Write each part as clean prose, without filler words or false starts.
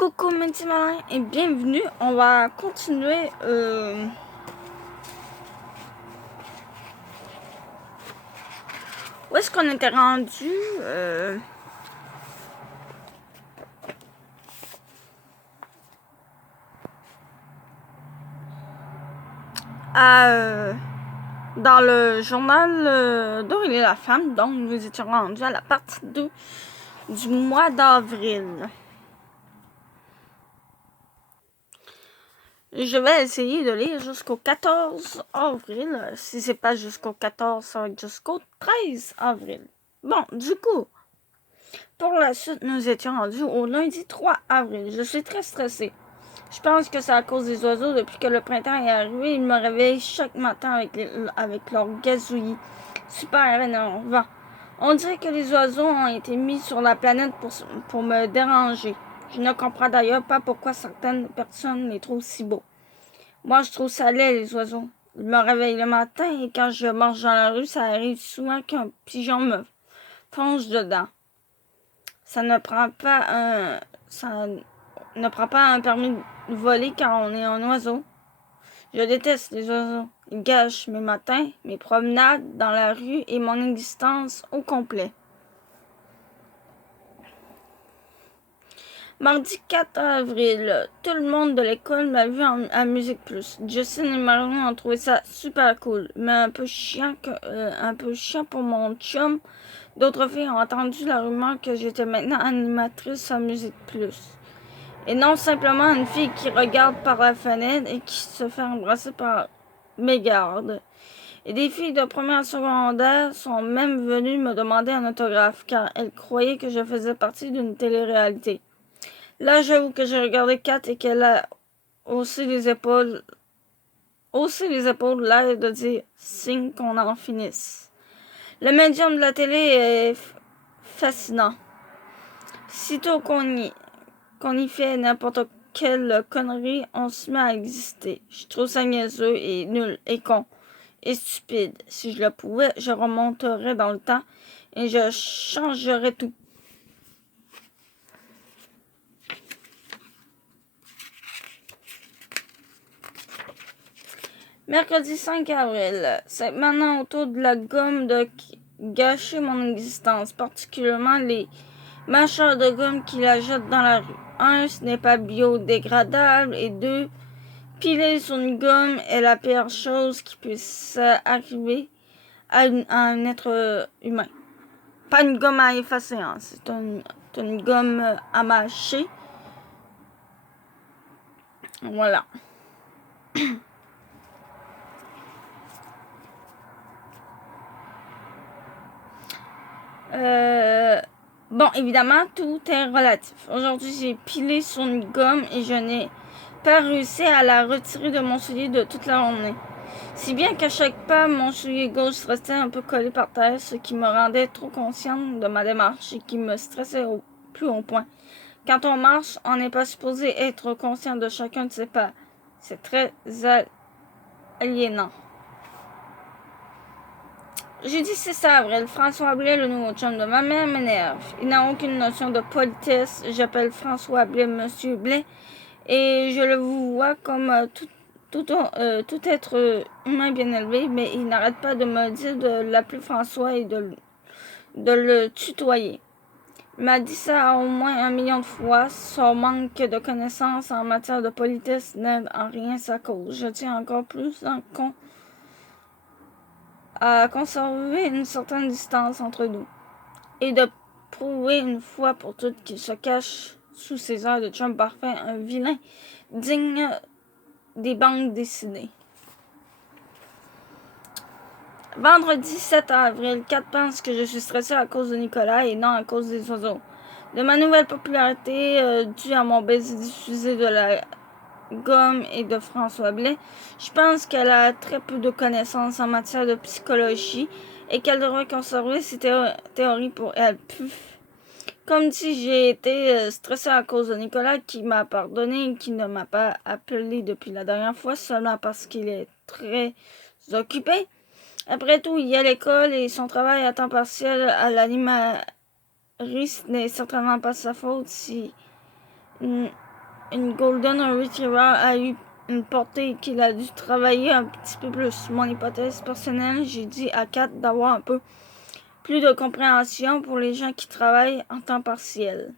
Coucou mes petits malins et bienvenue. On va continuer où est-ce qu'on était rendu dans le journal d'Aurélie la femme. Donc nous étions rendus à la partie 2 du mois d'avril. Je vais essayer de lire jusqu'au 14 avril. Si c'est pas jusqu'au 14, ça va être jusqu'au 13 avril. Bon, du coup, pour la suite, nous étions rendus au lundi 3 avril. Je suis très stressée. Je pense que c'est à cause des oiseaux. Depuis que le printemps est arrivé, ils me réveillent chaque matin avec leur gazouillis. Super énervant. On dirait que les oiseaux ont été mis sur la planète pour me déranger. Je ne comprends d'ailleurs pas pourquoi certaines personnes les trouvent si beaux. Moi, je trouve ça laid, les oiseaux. Ils me réveillent le matin et quand je marche dans la rue, ça arrive souvent qu'un pigeon me fonce dedans. Ça ne prend pas un permis de voler quand on est un oiseau. Je déteste les oiseaux. Ils gâchent mes matins, mes promenades dans la rue et mon existence au complet. Mardi 4 avril, tout le monde de l'école m'a vu à Musique Plus. Justin et Marion ont trouvé ça super cool, mais un peu chiant pour mon chum. D'autres filles ont entendu la rumeur que j'étais maintenant animatrice à Musique Plus. Et non simplement une fille qui regarde par la fenêtre et qui se fait embrasser par mes gardes. Et des filles de première secondaire sont même venues me demander un autographe car elles croyaient que je faisais partie d'une télé-réalité. Là, j'avoue que j'ai regardé Kat et qu'elle a haussé les épaules, l'air de dire signe qu'on en finisse. Le médium de la télé est fascinant. Sitôt qu'on y fait n'importe quelle connerie, on se met à exister. Je trouve ça niaiseux et nul et con et stupide. Si je le pouvais, je remonterais dans le temps et je changerais tout. Mercredi 5 avril, c'est maintenant au tour de la gomme de gâcher mon existence, particulièrement les mâcheurs de gomme qui la jettent dans la rue. 1. Ce n'est pas biodégradable et 2. Piler sur une gomme est la pire chose qui puisse arriver à un être humain. Pas une gomme à effacer, hein. C'est une gomme à mâcher. Voilà. Bon, évidemment, tout est relatif. Aujourd'hui, j'ai pilé sur une gomme et je n'ai pas réussi à la retirer de mon soulier de toute la journée. Si bien qu'à chaque pas, mon soulier gauche restait un peu collé par terre, ce qui me rendait trop consciente de ma démarche et qui me stressait au plus haut point. Quand on marche, on n'est pas supposé être conscient de chacun de ses pas. C'est très aliénant. Jeudi 6 avril, François Blais, le nouveau chum de ma mère, m'énerve. Il n'a aucune notion de politesse. J'appelle François Blais Monsieur Blais et je le vois comme tout être humain bien élevé, mais il n'arrête pas de me dire de l'appeler François et de le tutoyer. Il m'a dit ça au moins 1 million de fois. Son manque de connaissances en matière de politesse n'aide en rien sa cause. Je tiens encore plus à conserver une certaine distance entre nous et de prouver une fois pour toutes qu'il se cache sous ses airs de chum parfait un vilain digne des bandes dessinées. Vendredi 7 avril, Kat pense que je suis stressée à cause de Nicolas et non à cause des oiseaux. De ma nouvelle popularité due à mon baiser diffusé de la gomme et de François Blais, je pense qu'elle a très peu de connaissances en matière de psychologie et qu'elle devrait conserver ses théories pour elle. Comme si j'ai été stressée à cause de Nicolas qui m'a pardonné et qui ne m'a pas appelé depuis la dernière fois seulement parce qu'il est très occupé. Après tout, il y a l'école et son travail à temps partiel à l'animatrice n'est certainement pas sa faute si une Golden Retriever a eu une portée qu'il a dû travailler un petit peu plus. Mon hypothèse personnelle, j'ai dit à Kat d'avoir un peu plus de compréhension pour les gens qui travaillent en temps partiel.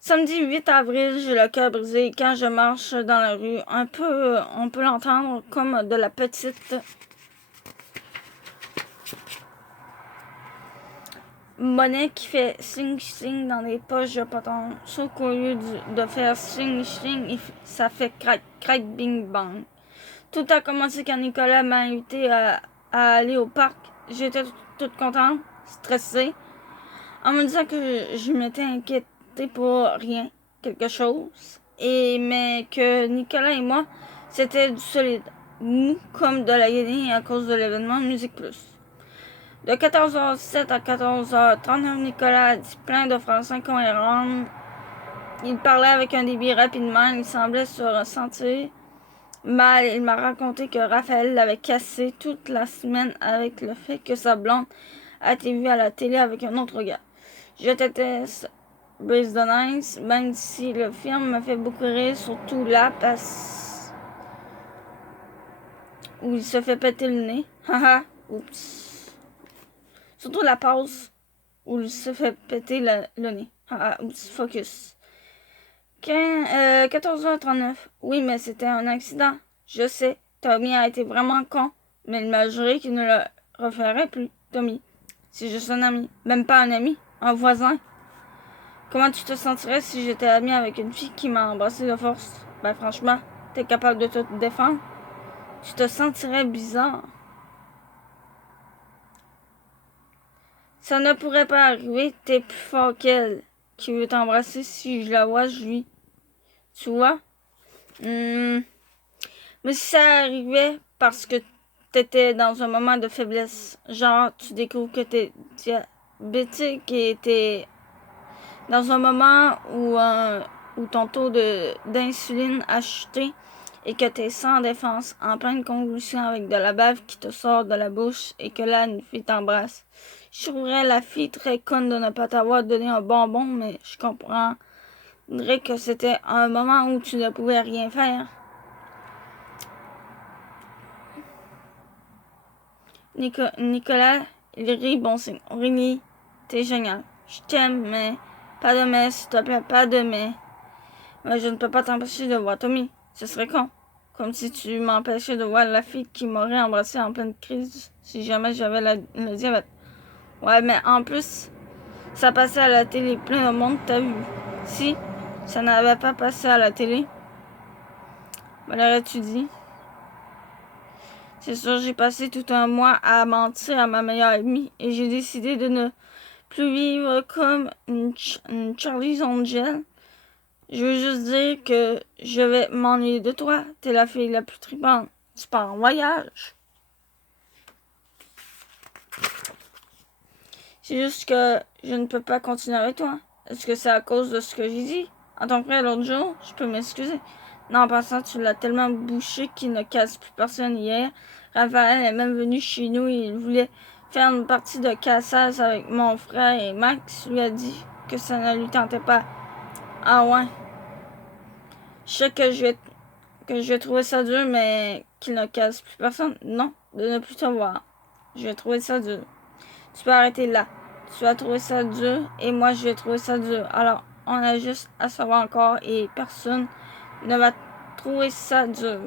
Samedi 8 avril, j'ai le cœur brisé quand je marche dans la rue. On peut l'entendre comme de la petite monnaie qui fait sling-sling dans les poches de pantalon. Sauf qu'au lieu de faire sling-sling, ça fait crac-bing-bang. Tout a commencé quand Nicolas m'a invité à aller au parc. J'étais toute contente, stressée, en me disant que je m'étais inquiétée pour rien, quelque chose, mais que Nicolas et moi, c'était du solide, mou comme de la guenille à cause de l'événement Musique Plus. De 14h07 à 14h39, Nicolas a dit plein de phrases incohérentes. Il parlait avec un débit rapidement, il semblait se ressentir mal. Il m'a raconté que Raphaël l'avait cassé toute la semaine avec le fait que sa blonde a été vue à la télé avec un autre gars. Je déteste Brise de Nice, même si le film me fait beaucoup rire, surtout la passe où il se fait péter le nez. Haha, oups. Surtout la pause où il se fait péter le nez. Haha, oups, focus. 14h39. Oui, mais c'était un accident. Je sais, Tommy a été vraiment con, mais il m'a juré qu'il ne le referait plus. Tommy, c'est juste un ami, même pas un ami, un voisin. Comment tu te sentirais si j'étais amie avec une fille qui m'a embrassé de force? Ben franchement, t'es capable de te défendre? Tu te sentirais bizarre. Ça ne pourrait pas arriver, t'es plus fort qu'elle. Qui veut t'embrasser si je la vois, je lui. Tu vois? Mais si ça arrivait parce que t'étais dans un moment de faiblesse, genre tu découvres que t'es diabétique et t'es dans un moment où ton taux d'insuline a chuté et que t'es sans défense, en pleine convulsion avec de la bave qui te sort de la bouche et que là, une fille t'embrasse. Je trouverais la fille très conne de ne pas t'avoir donné un bonbon, mais je comprendrais que c'était un moment où tu ne pouvais rien faire. Nicolas, il rit, bon signe. Aurélie, t'es génial. Je t'aime, mais pas de mais, s'il te plaît, pas de mais. Mais je ne peux pas t'empêcher de voir Tommy. Ce serait con. Comme si tu m'empêchais de voir la fille qui m'aurait embrassé en pleine crise si jamais j'avais le diabète. Ouais, mais en plus, ça passait à la télé. Plein de monde t'a vu. Si ça n'avait pas passé à la télé, me l'aurais-tu dit? C'est sûr, j'ai passé tout un mois à mentir à ma meilleure amie et j'ai décidé de ne plus vivre comme une Charlie's Angel. Je veux juste dire que je vais m'ennuyer de toi. T'es la fille la plus tripante. Tu pars en voyage. C'est juste que je ne peux pas continuer avec toi. Est-ce que c'est à cause de ce que j'ai dit? À ton frère l'autre jour, je peux m'excuser. Non, en passant, tu l'as tellement bouché qu'il ne casse plus personne hier. Raphaël est même venu chez nous et il voulait faire une partie de cassage avec mon frère et Max lui a dit que ça ne lui tentait pas. Ah ouais. Je sais que je vais trouver ça dur, mais qu'il ne casse plus personne. Non, de ne plus te voir. Je vais trouver ça dur. Tu peux arrêter là. Tu vas trouver ça dur et moi je vais trouver ça dur. Alors, on a juste à savoir encore et personne ne va trouver ça dur.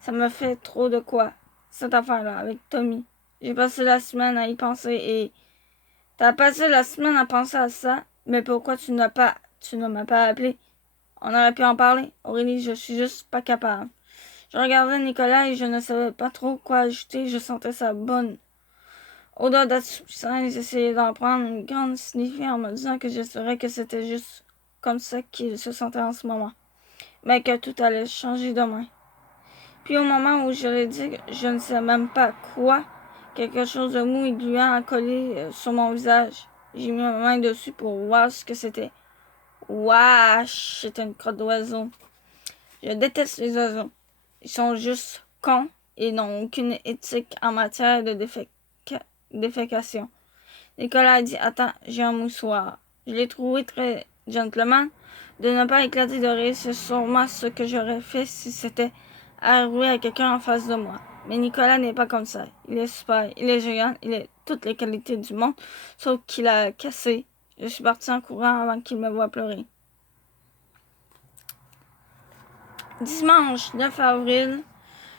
Ça me fait trop de quoi, cette affaire-là, avec Tommy. J'ai passé la semaine à y penser et... T'as passé la semaine à penser à ça, mais pourquoi tu ne m'as pas appelé? On aurait pu en parler. Aurélie, je suis juste pas capable. Je regardais Nicolas et je ne savais pas trop quoi ajouter. Je sentais sa bonne odeur d'assoupissant. J'essayais d'en prendre une grande sniffée en me disant que j'espérais que c'était juste comme ça qu'il se sentait en ce moment. Mais que tout allait changer demain. Puis au moment où je l'ai dit, je ne sais même pas quoi, quelque chose de mou et gluant a collé sur mon visage. J'ai mis ma main dessus pour voir ce que c'était. Wesh, c'est une crotte d'oiseau. Je déteste les oiseaux. Ils sont juste cons et n'ont aucune éthique en matière de défécation. Nicolas a dit, attends, j'ai un moussoir. Je l'ai trouvé très gentleman, de ne pas éclater de rire. C'est sûrement ce que j'aurais fait si c'était arrivé à quelqu'un en face de moi. Mais Nicolas n'est pas comme ça. Il est super, il est géant, il a toutes les qualités du monde, sauf qu'il a cassé. Je suis partie en courant avant qu'il me voie pleurer. Dimanche 9 avril.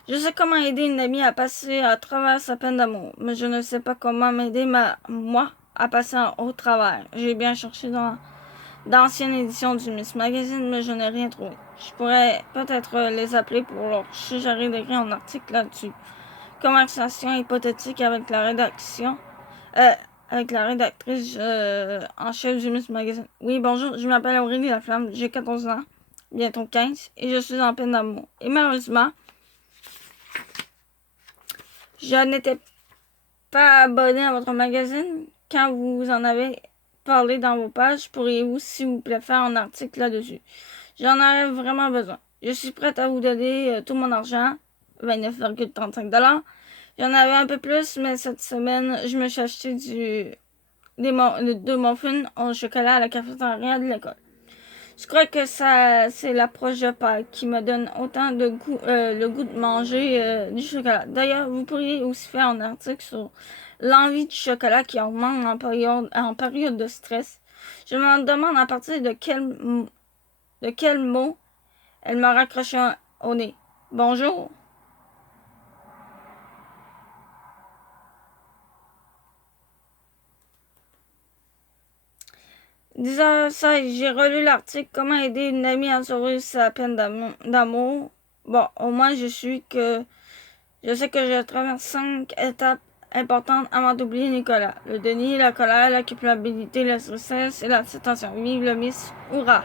Je sais comment aider une amie à passer à travers sa peine d'amour, mais je ne sais pas comment m'aider moi à passer au travers. J'ai bien cherché dans d'anciennes éditions du Miss Magazine, mais je n'ai rien trouvé. Je pourrais peut-être les appeler pour leur suggérer d'écrire un article là-dessus. Conversation hypothétique avec la rédaction, avec la rédactrice en chef du Miss Magazine. Oui, bonjour, je m'appelle Aurélie Laflamme, j'ai 14 ans, bientôt 15, et je suis en peine d'amour. Et malheureusement, je n'étais pas abonné à votre magazine. Quand vous en avez parlé dans vos pages, pourriez-vous, s'il vous plaît, faire un article là-dessus? J'en aurais vraiment besoin. Je suis prête à vous donner tout mon argent, 29,35 $. J'en avais un peu plus, mais cette semaine, je me suis acheté deux muffins au chocolat à la cafétéria de l'école. Je crois que c'est l'approche de Pâques qui me donne autant de goût, le goût de manger du chocolat. D'ailleurs, vous pourriez aussi faire un article sur l'envie du chocolat qui augmente en période de stress. Je me demande à partir de quel mot elle m'a raccroché au nez. Bonjour. 10h16, j'ai relu l'article Comment aider une amie à sauver sa peine d'amour. Bon, au moins je sais que je traverse 5 étapes importantes avant d'oublier Nicolas. Le déni, la colère, la culpabilité, la tristesse et l'acceptation. Vive le Miss, hurrah!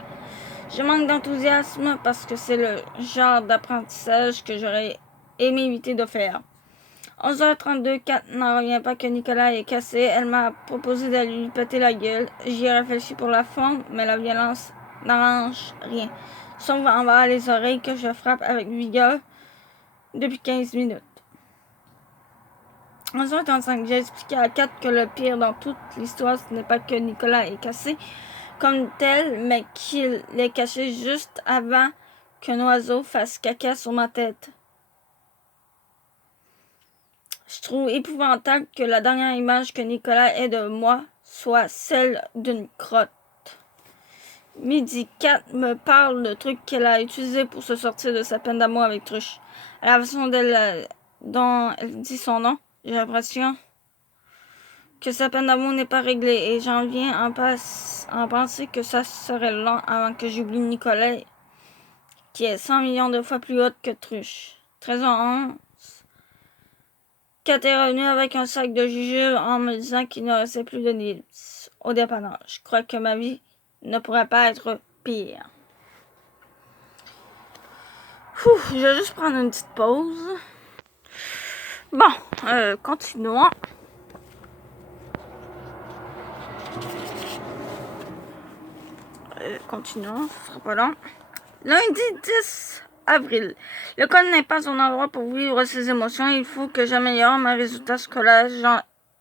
Je manque d'enthousiasme parce que c'est le genre d'apprentissage que j'aurais aimé éviter de faire. 11h32, Kat n'en revient pas que Nicolas est cassé. Elle m'a proposé d'aller lui péter la gueule. J'y ai réfléchi pour la forme, mais la violence n'arrange rien. Sauf envers les oreilles que je frappe avec vigueur depuis 15 minutes. 11h35, j'ai expliqué à Kat que le pire dans toute l'histoire, ce n'est pas que Nicolas est cassé comme tel, mais qu'il est caché juste avant qu'un oiseau fasse caca sur ma tête. Je trouve épouvantable que la dernière image que Nicolas ait de moi soit celle d'une crotte. Midi 4 me parle de trucs qu'elle a utilisés pour se sortir de sa peine d'amour avec Truche. À la façon dont elle dit son nom, j'ai l'impression que sa peine d'amour n'est pas réglée et j'en viens en penser que ça serait long avant que j'oublie Nicolas qui est 100 millions de fois plus haute que Truche. 13h11. Kat est revenu avec un sac de jujubes en me disant qu'il ne restait plus de nids au dépanneur. Je crois que ma vie ne pourrait pas être pire. Je vais juste prendre une petite pause. Bon, continuons. Continuons, ce sera pas long. Lundi 10 avril. L'école n'est pas un endroit pour vivre ses émotions. Il faut que j'améliore mes résultats scolaires.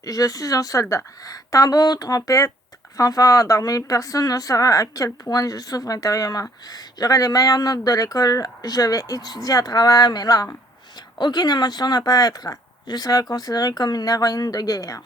Je suis un soldat. Tambour, trompette, fanfare d'armée. Personne ne saura à quel point je souffre intérieurement. J'aurai les meilleures notes de l'école. Je vais étudier à travers mes larmes. Aucune émotion n'apparaîtra. Je serai considérée comme une héroïne de guerre.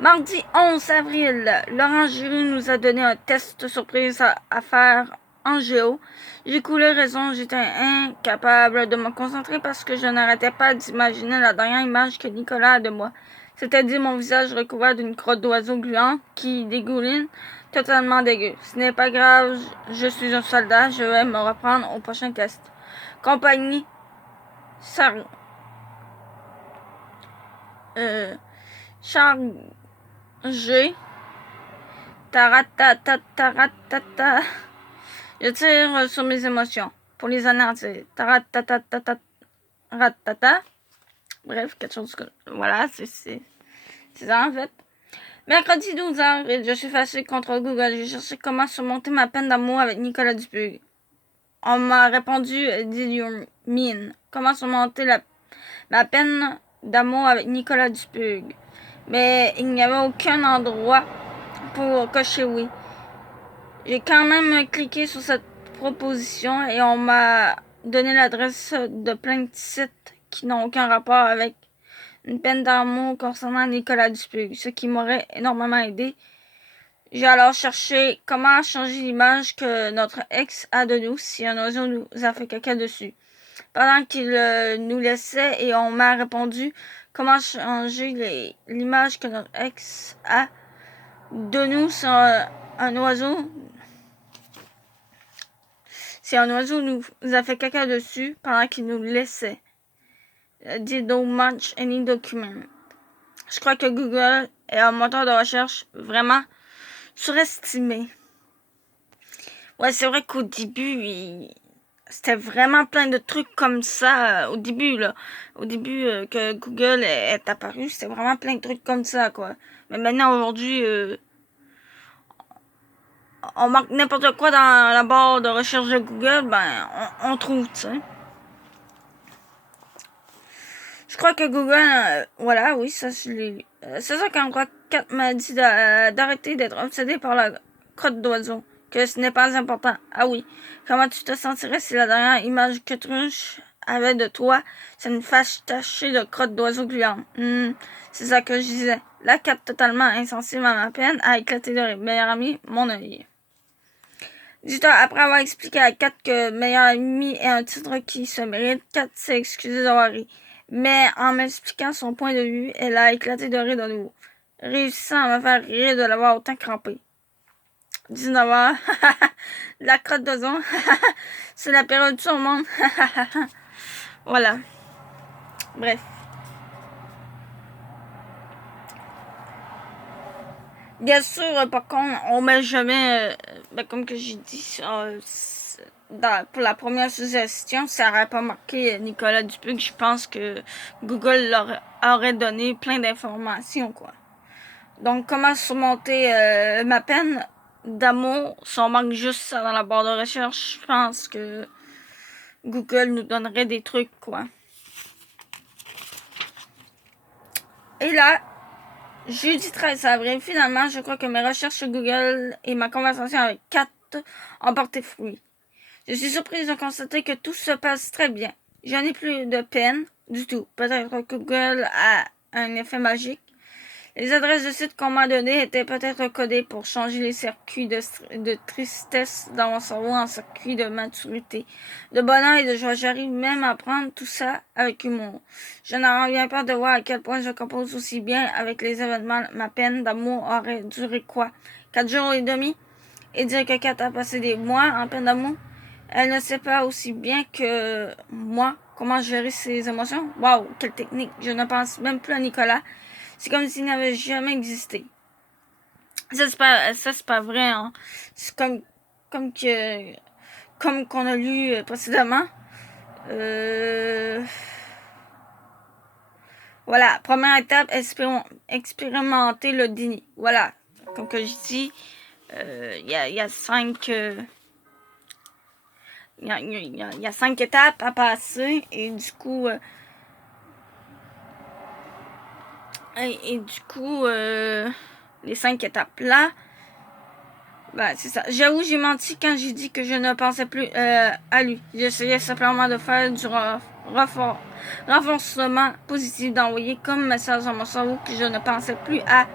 Mardi 11 avril, Laurent Giroux nous a donné un test surprise à faire en géo. J'ai coulé raison, j'étais incapable de me concentrer parce que je n'arrêtais pas d'imaginer la dernière image que Nicolas a de moi. C'est-à-dire mon visage recouvert d'une crotte d'oiseau gluant qui dégouline totalement dégueu. Ce n'est pas grave, je suis un soldat, je vais me reprendre au prochain test. Compagnie Chargé. Taratatata. Je tire sur mes émotions pour les anéantir. Taratatata. Bref, quelque chose que... Voilà, c'est ça en fait. Mercredi 12 avril, je suis fâchée contre Google. J'ai cherché comment surmonter ma peine d'amour avec Nicolas Dupuis. On m'a répondu, did you mean? Comment surmonter ma peine d'amour avec Nicolas Dupuis? Mais il n'y avait aucun endroit pour cocher oui. J'ai quand même cliqué sur cette proposition et on m'a donné l'adresse de plein de sites qui n'ont aucun rapport avec une peine d'amour concernant Nicolas Dupuis, ce qui m'aurait énormément aidé. J'ai alors cherché comment changer l'image que notre ex a de nous si un oiseau nous a fait caca dessus. Pendant qu'il nous laissait et on m'a répondu comment changer l'image que notre ex a de nous si un oiseau nous a fait caca dessus pendant qu'il nous laissait. Did not match any document. Je crois que Google est un moteur de recherche vraiment surestimé. Ouais, c'est vrai qu'au début, c'était vraiment plein de trucs comme ça. Au début, que Google est apparu, c'était vraiment plein de trucs comme ça, quoi. Mais maintenant, aujourd'hui, on marque n'importe quoi dans la barre de recherche de Google, ben, on trouve, tu sais. Je crois que Google, voilà, oui, ça, je l'ai lu. C'est ça quand 4 m'a dit d'arrêter d'être obsédé par la crotte d'oiseau. Que ce n'est pas important. Ah oui. Comment tu te sentirais si la dernière image que Truche avait de toi, c'est une face tachée de crotte d'oiseau gluante? C'est ça que je disais. La 4, totalement insensible à ma peine, a éclaté de rire. Meilleur ami, mon œil. 18 heures après avoir expliqué à 4 que meilleur ami est un titre qui se mérite, 4 s'est excusé d'avoir ri. Mais en m'expliquant son point de vue, elle a éclaté de rire de nouveau, réussissant à me faire rire de l'avoir autant crampé. 19 heures, la crotte d'oiseau, c'est la période du monde. Voilà. Bref. Bien sûr, par contre, on met jamais, comme que j'ai dit, pour la première suggestion, ça n'aurait pas marqué Nicolas Dupuis. Je pense que Google leur aurait donné plein d'informations, quoi. Donc, comment surmonter ma peine d'amour si on manque juste ça dans la barre de recherche? Je pense que Google nous donnerait des trucs, quoi. Et là, jeudi 13 avril, finalement, je crois que mes recherches sur Google et ma conversation avec Kat ont porté fruit. Je suis surprise de constater que tout se passe très bien. Je n'ai plus de peine du tout. Peut-être que Google a un effet magique. Les adresses de sites qu'on m'a données étaient peut-être codées pour changer les circuits de tristesse dans mon cerveau en circuits de maturité, de bonheur et de joie. J'arrive même à prendre tout ça avec humour. Je n'en reviens pas de voir à quel point je compose aussi bien avec les événements. Ma peine d'amour aurait duré quoi? 4 jours et demi? Et dire que Kat a passé des mois en peine d'amour? Elle ne sait pas aussi bien que moi comment gérer ses émotions. Waouh, quelle technique! Je ne pense même plus à Nicolas. C'est comme s'il n'avait jamais existé. Ça, c'est pas vrai, hein. C'est comme qu'on a lu précédemment. Voilà, première étape, expérimenter le déni. Voilà, comme que je dis, il y a 5... Il y a 5 étapes à passer et du coup... les 5 étapes là, ben, c'est ça. J'avoue, j'ai menti quand j'ai dit que je ne pensais plus à lui. J'essayais simplement de faire du renforcement positif, d'envoyer comme message à mon cerveau que je ne pensais plus à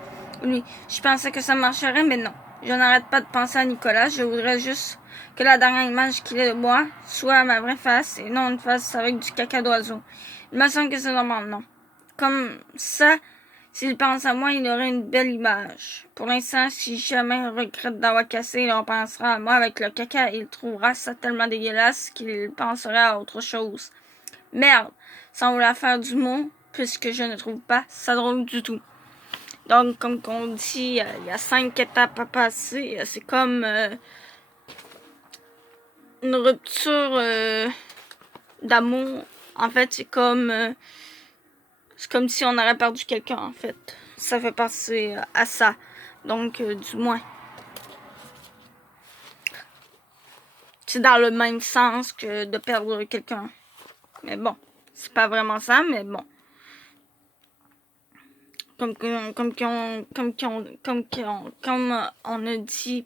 lui. Je pensais que ça marcherait, mais non. Je n'arrête pas de penser à Nicolas. Je voudrais juste que la dernière image qu'il ait de moi soit ma vraie face et non une face avec du caca d'oiseau. Il me semble que c'est normal, non. Comme ça, s'il pense à moi, il aurait une belle image. Pour l'instant, si jamais il regrette d'avoir cassé, il en pensera à moi avec le caca et il trouvera ça tellement dégueulasse qu'il penserait à autre chose. Merde, sans vouloir faire du mot, puisque je ne trouve pas ça drôle du tout. Donc, comme on dit, il y a 5 étapes à passer. C'est comme une rupture d'amour. En fait, c'est comme si on aurait perdu quelqu'un, en fait. Ça fait passer à ça. Donc, du moins. C'est dans le même sens que de perdre quelqu'un. Mais bon, c'est pas vraiment ça, mais bon. comme on a dit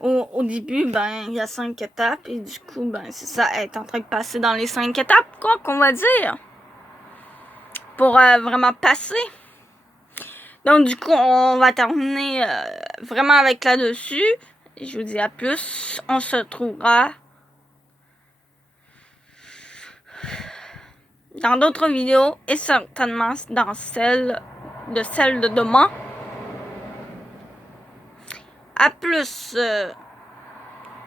au début, ben, il y a 5 étapes, et du coup, ben, c'est ça, elle est en train de passer dans les 5 étapes, quoi, qu'on va dire, pour vraiment passer. Donc, du coup, on va terminer vraiment avec là-dessus. Je vous dis à plus. On se retrouvera dans d'autres vidéos et certainement dans celle de demain. À plus.